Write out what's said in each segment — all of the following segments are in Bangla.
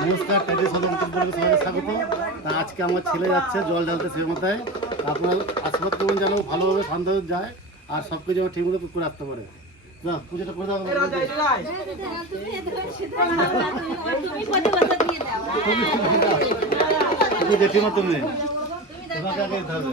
নমস্কার টাইটি সদন্তর পরিবেশ সবাইকে স্বাগত তা আজকে আমার ছেলে যাচ্ছে জল ঢালতে সে মতায় আপনার আশীর্বাদ করবেন যেন ভালোভাবে শান্তভাবে যায় আর সব কিছু যেন ঠিকমতো করে রাখতে পারে। পুজোটা করে দাও তুমি জেঠিমা তুমি। তোমাকে আগে দিতে হবে।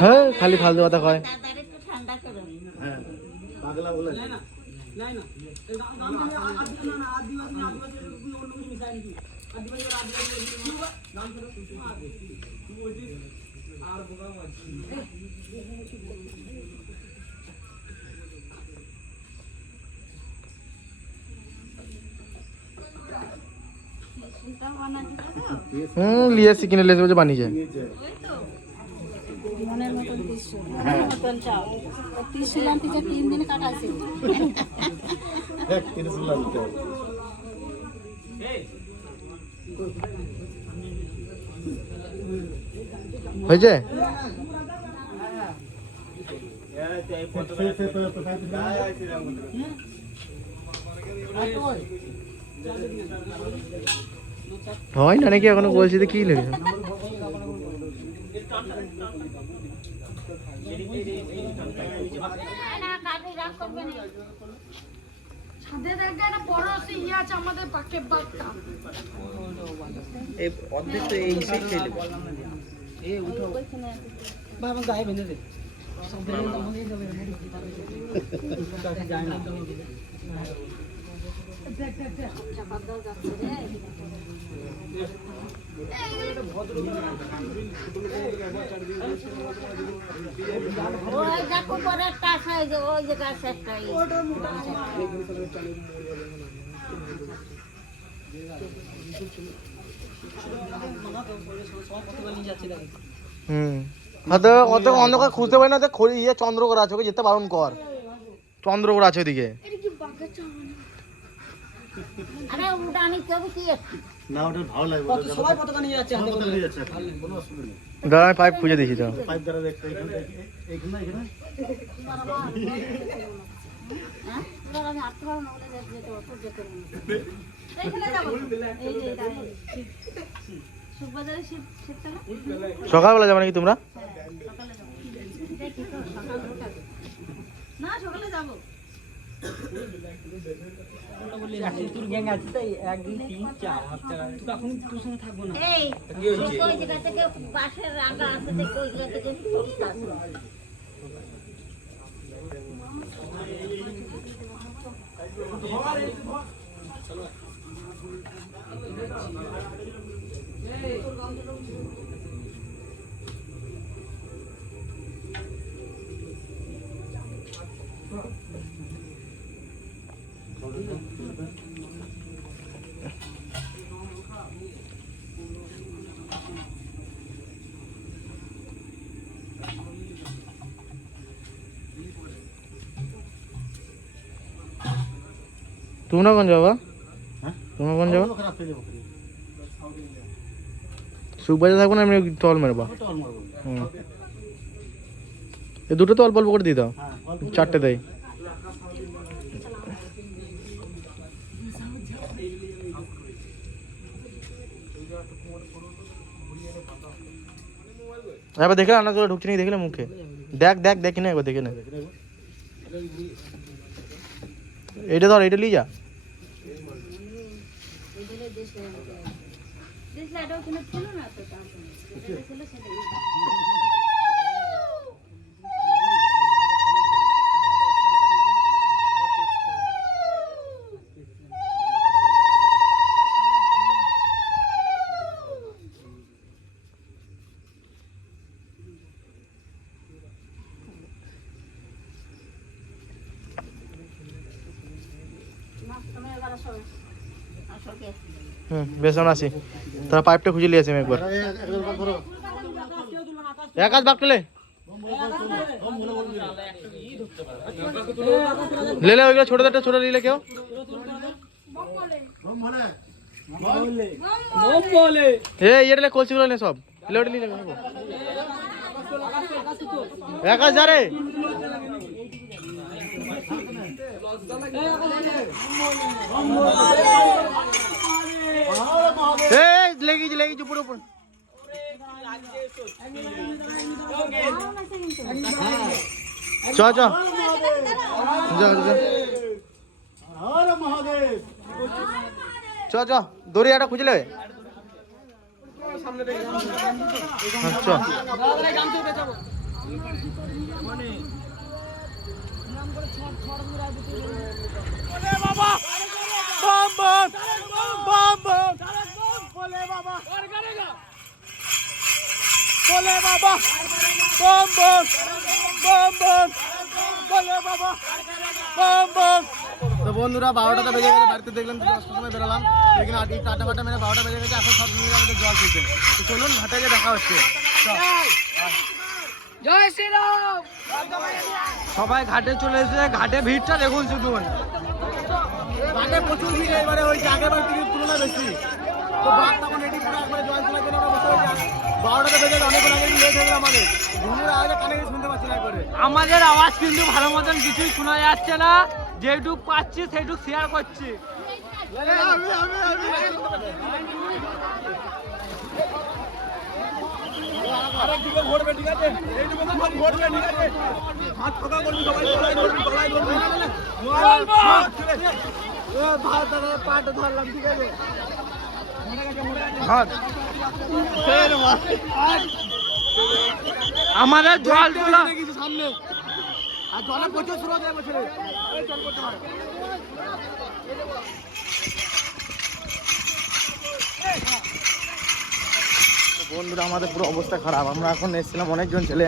হ্যাঁ খালি ফালতু কথা কয়। হ্যাঁ হুম লিয়েছি কিনে লিয়েছে বলছে বানিয়েছে নিয়েছে মনের মতন টিস্যু মনের মতন চাও টিস্যু লাম্পিতে তিন দিন কাটাইছি। দিতে হবে হয়েছে? হয় না নাকি এখনও বলছি তো কি লেগে? আছে ইয়ে আছে আমাদের পাকে বাচ্চা হয়ে অত অন্ধকার খুঁজতে পারি না খড়ি ইয়ে চন্দ্রকর আছে, ওকে যেতে বারণ কর। চন্দ্রকর আছে ওদিকে। বাঘের চাওয়া কেউ কি না ওটা ভালো লাগবে সবাই পতাকা নিয়ে যাচ্ছে পতাকা। নিয়ে যাচ্ছে কোনো অসুবিধা নেই। দাঁড়া আমি পাইপ খুঁজে দেখি তো পাইপ দ্বারা দেখতে এখানে এখানে হ্যাঁ আমি সকালবেলা যাবে নাকি তোমরা? সকালে যাব। দেখি তো সকাল হোক আগে। না সকালে যাব। এই ওই জায়গা থেকে বাসের রাগা আছে দেখো ওই জায়গা থেকে সস্তা আছে। তোমরা কোন যাবা? হ্যাঁ? তোমরা কোন যাবা? সুখবাজার থাকব না এমনি টল মারবা? এ দুটো তো অল্প অল্প করে দিয়ে দাও। হ্যাঁ চারটে দেয় এবার দেখে রান্না করে ঢুকছে নাকি দেখলে মুখে দেখ দেখ দেখি না একবার দেখে না এইটা ধর এইটা লিয়ে যা দেশ লাইটাও কিনে ছিল না তো বেশ আমরা আসি তারা পাইপটা খুঁজে নিয়েছি আমি একবার এই এক- একজন বার করো। একাজ বাক পেলে লেলে ওইগুলো ছোট একটা ছোট নিলে কেউ রুম মানে? এ ইয়েটা কলসিগুলো নে সব লে ওটা নিলে নেবো। একাজ যা রে এ লেগেছি লেগেছি উপরে উপরে। চ চ। যা, যা। হর মহাদেব চ চ দড়িয়াটা খুঁজলে চ তো বন্ধুরা বারোটাতে বেজে গেছে বাড়িতে দেখলাম তো দশটার সময় বেরোলাম। এখানে আটি টাটা ফাটা মেরে বারোটা বেজে গেছে এখন সব মিলে আমাদের জল তুলতে তো চলুন ঘাটে গিয়ে দেখা হচ্ছে। সবাই ঘাটে চলে এসেছে ঘাটে ভিড়টা দেখুন শুধু। ঘাটে প্রচুর ভিড় এবারে ওই আগের বার থেকে তুলনা বেশি। তো বাঘ তখন রেডি করে একবারে জল তোলার জন্য বসে রয়েছি। বারোটাতে বেজে অনেকক্ষণ আগে লেট হয়ে গেল আমাদের। ঘুমের আওয়াজে কানে শুনতে পাচ্ছি না করে আমাদের আওয়াজ কিন্তু ভালো মতন কিছুই শোনা যাচ্ছে না। যেটুক পাচ্ছি সেইটুক শেয়ার করছি। আমাদের জল তোলা সামনে। আর জলে প্রচুর স্রোত যায় বছরে বন্ধুরা আমাদের পুরো অবস্থা খারাপ। আমরা এখন এসেছিলাম অনেকজন ছেলে।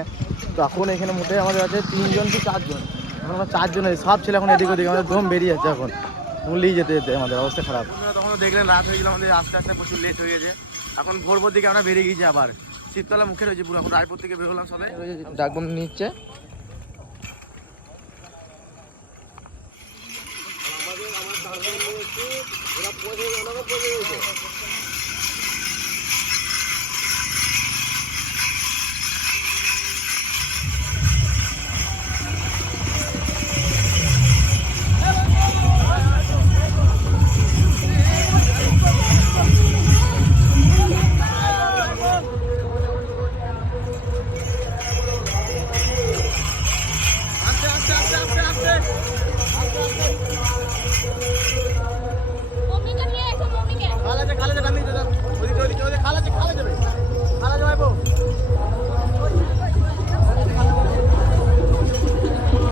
তো এখন এখানে মোটে আমাদের আছে তিনজন কি চারজন? এখন আমরা চারজন। সব ছেলে এখন এদিক ওদিক। আমাদের দম বেরিয়ে যাচ্ছে এখন। মুলিয়ে যেতে যেতে আমাদের অবস্থা খারাপ। তখন দেখলেন রাত হয়ে গেল। আমাদের আস্তে আস্তে প্রচুর লেট হয়ে গেছে। এখন ভোর ভোর দিকে আমরা বেরিয়ে গেছি আবার। শীততলা মুখে রয়েছে পুরো, এখন রায়পুর থেকে বেরোলাম সবাই ডাকবন নিচ্ছে মম্মিকে নিয়ে খালাতে নামিয়ে দাদা ওদিকে ওদিকে ওদিকে খালাতে খালা যাবে